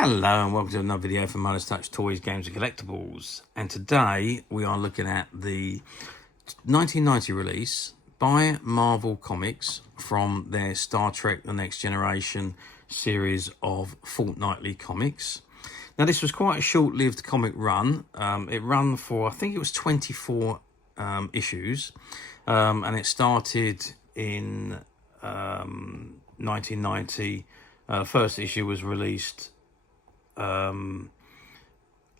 Hello and welcome to another video from Midas Touch Toys, Games and Collectibles. And today we are looking at the 1990 release by Marvel Comics from their Star Trek The Next Generation series of fortnightly comics. Now this was quite a short-lived comic run. It ran for, I think it was 24 issues. And it started in 1990. First issue was released on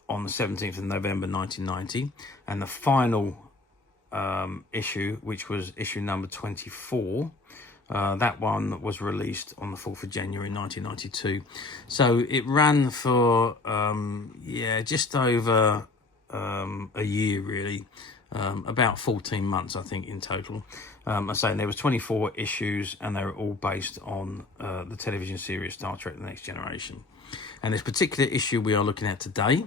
the 17th of November 1990, and the final issue, which was issue number 24, that one was released on the 4th of January 1992. So it ran for just over a year, really. About 14 months, I think, in total. I say there was 24 issues, and they were all based on the television series Star Trek The Next Generation. And this particular issue we are looking at today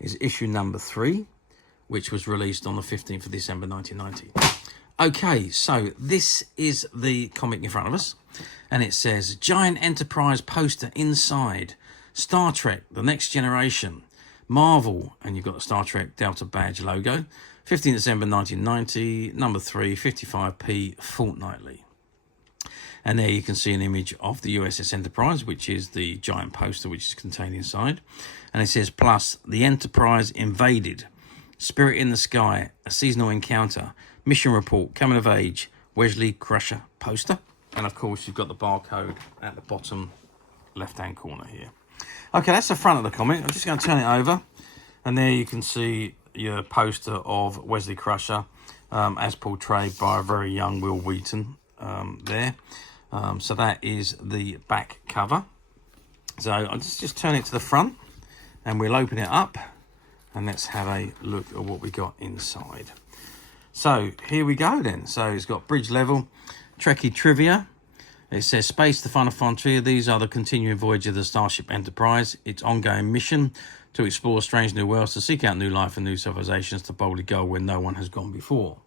is issue number 3, which was released on the 15th of December 1990. Okay, so this is the comic in front of us, and it says, Giant Enterprise poster inside, Star Trek The Next Generation, Marvel, and you've got the Star Trek Delta badge logo, 15th December 1990, number 3, 55p, fortnightly. And there you can see an image of the USS Enterprise, which is the giant poster which is contained inside. And it says, plus, the Enterprise invaded, Spirit in the Sky, a seasonal encounter, mission report, coming of age, Wesley Crusher poster. And of course, you've got the barcode at the bottom left-hand corner here. Okay, that's the front of the comic. I'm just going to turn it over. And there you can see your poster of Wesley Crusher, as portrayed by a very young Will Wheaton there. So that is the back cover. So I'll just turn it to the front and we'll open it up and let's have a look at what we got inside. So here we go then. So it's got bridge level, Trekkie trivia. It says, Space, the Final Frontier. These are the continuing voyage of the Starship Enterprise. Its ongoing mission to explore strange new worlds, to seek out new life and new civilizations, to boldly go where no one has gone before.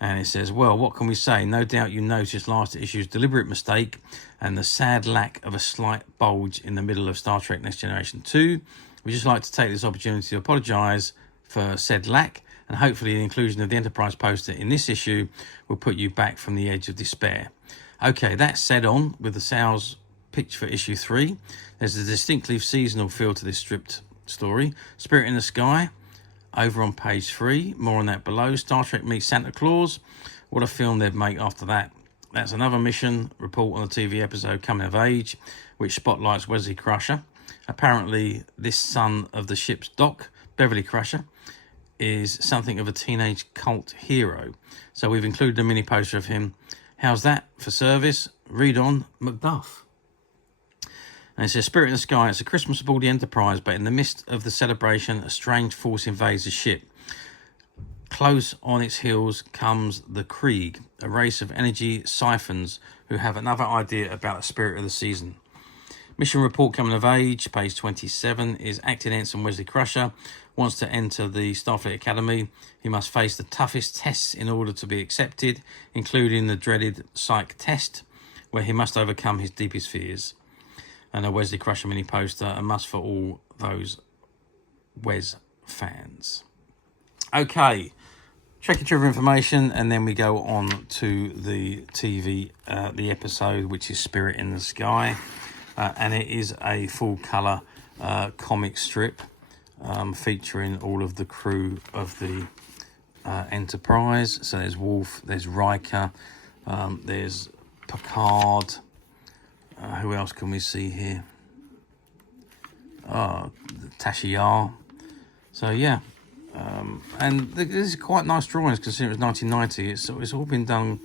And it says, well, what can we say? No doubt you noticed last issue's deliberate mistake and the sad lack of a slight bulge in the middle of Star Trek Next Generation 2. We'd just like to take this opportunity to apologise for said lack, and hopefully the inclusion of the Enterprise poster in this issue will put you back from the edge of despair. Okay, that's said on with the sales pitch for issue 3. There's a distinctly seasonal feel to this stripped story. Spirit in the Sky, over on page 3, more on that below. Star Trek meets Santa Claus. What a film they'd make after that. That's another mission report on the TV episode Coming of Age, which spotlights Wesley Crusher. Apparently, this son of the ship's doc, Beverly Crusher, is something of a teenage cult hero. So we've included a mini poster of him. How's that for service? Read on, Macduff. And it says, Spirit in the Sky, it's a Christmas aboard the Enterprise, but in the midst of the celebration, a strange force invades the ship. Close on its heels comes the Krieg, a race of energy siphons who have another idea about the spirit of the season. Mission report coming of age, page 27, is Acting Ensign Wesley Crusher wants to enter the Starfleet Academy. He must face the toughest tests in order to be accepted, including the dreaded psych test, where he must overcome his deepest fears. And a Wesley Crusher mini poster, a must for all those Wes fans. Okay, Trekkie trivia information, and then we go on to the TV, the episode, which is Spirit in the Sky. And it is a full colour comic strip featuring all of the crew of the Enterprise. So there's Worf, there's Riker, there's Picard. Who else can we see here? Tasha Yar. So yeah, and this is quite nice drawings considering it was 1990. It's all been done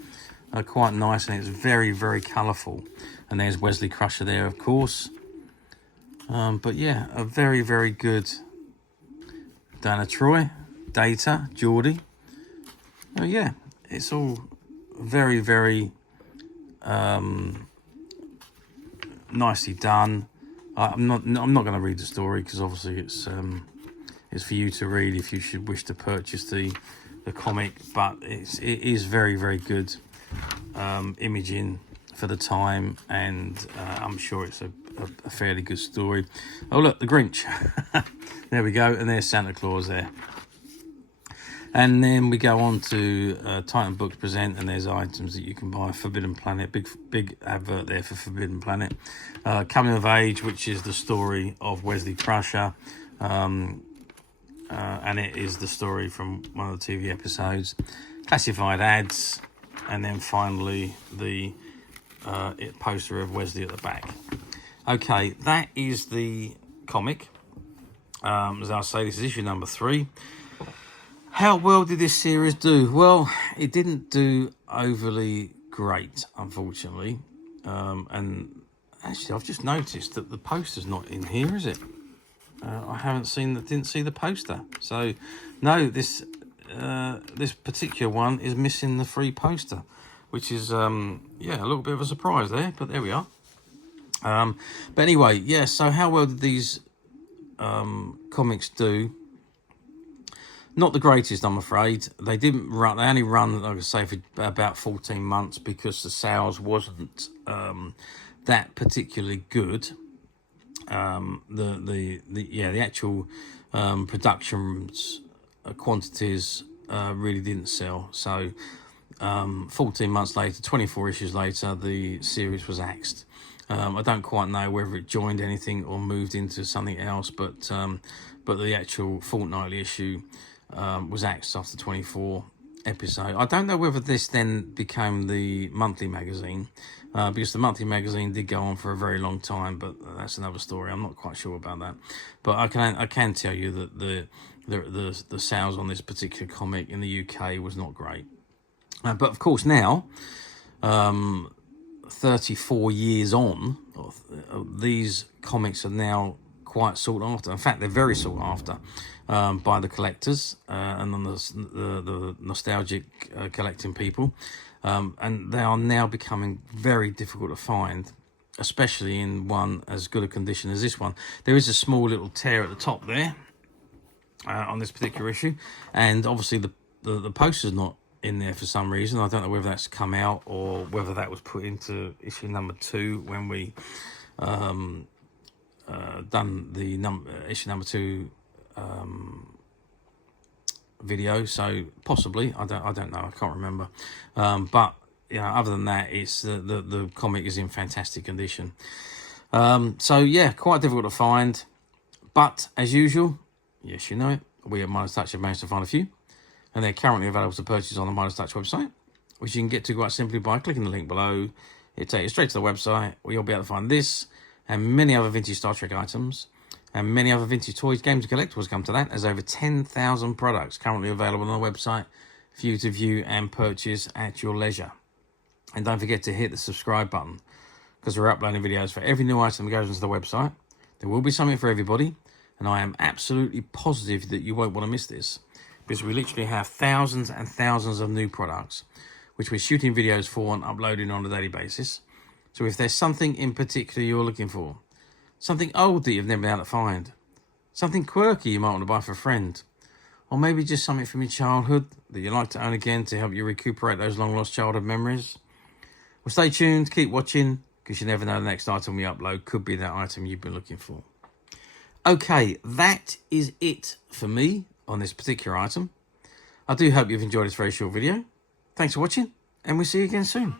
quite nice, and it's very, very colourful. And there's Wesley Crusher there, of course. But yeah, a very, very good Dana Troy, Data, Geordie. Oh yeah, it's all very, very nicely done. I'm not going to read the story because obviously it's for you to read if you should wish to purchase the comic. But it is very, very good imaging for the time, and I'm sure it's a fairly good story. Oh look, the Grinch. There we go, and there's Santa Claus there. And then we go on to Titan Books Present, and there's items that you can buy. Forbidden Planet, big advert there for Forbidden Planet. Coming of Age, which is the story of Wesley Crusher, and it is the story from one of the TV episodes. Classified ads, and then finally the poster of Wesley at the back. Okay, that is the comic. As I say, this is issue number 3. How well did this series do? Well, it didn't do overly great, unfortunately. And actually, I've just noticed that the poster's not in here, is it? I didn't see the poster. So, no, this particular one is missing the free poster, which is, yeah, a little bit of a surprise there, but there we are. But anyway, yeah, so how well did these comics do? Not the greatest, I'm afraid. They didn't run. They only run, like I say, for about 14 months because the sales wasn't that particularly good. The actual productions quantities really didn't sell. So 14 months later, 24 issues later, the series was axed. I don't quite know whether it joined anything or moved into something else, but the actual fortnightly issue was axed after 24 episodes. I don't know whether this then became the monthly magazine, because the monthly magazine did go on for a very long time, but that's another story. I'm not quite sure about that, but I can tell you that the sales on this particular comic in the UK was not great. But of course now, 34 years on, these comics are now quite sought after. In fact, they're very sought after by the collectors and the nostalgic collecting people, and they are now becoming very difficult to find, especially in one as good a condition as this one. There is a small little tear at the top there on this particular issue, and obviously the poster's not in there for some reason. I don't know whether that's come out or whether that was put into issue number 2 when we done the issue number 2 video. So possibly, I don't know, I can't remember. But you know, other than that, it's the comic is in fantastic condition. So yeah, quite difficult to find, but as usual, yes, you know it, we at Midas Touch have managed to find a few, and they're currently available to purchase on the Midas Touch website, which you can get to quite simply by clicking the link below. It'll take you straight to the website where you'll be able to find this and many other vintage Star Trek items and many other vintage toys, games and collectibles. Come to that. There's over 10,000 products currently available on the website for you to view and purchase at your leisure. And don't forget to hit the subscribe button, because we're uploading videos for every new item that goes into the website. There will be something for everybody, and I am absolutely positive that you won't want to miss this, because we literally have thousands and thousands of new products, which we're shooting videos for and uploading on a daily basis. So if there's something in particular you're looking for, something old that you've never been able to find, something quirky you might want to buy for a friend, or maybe just something from your childhood that you'd like to own again to help you recuperate those long-lost childhood memories, well, stay tuned, keep watching, because you never know, the next item we upload could be that item you've been looking for. Okay, that is it for me on this particular item. I do hope you've enjoyed this very short video. Thanks for watching, and we'll see you again soon.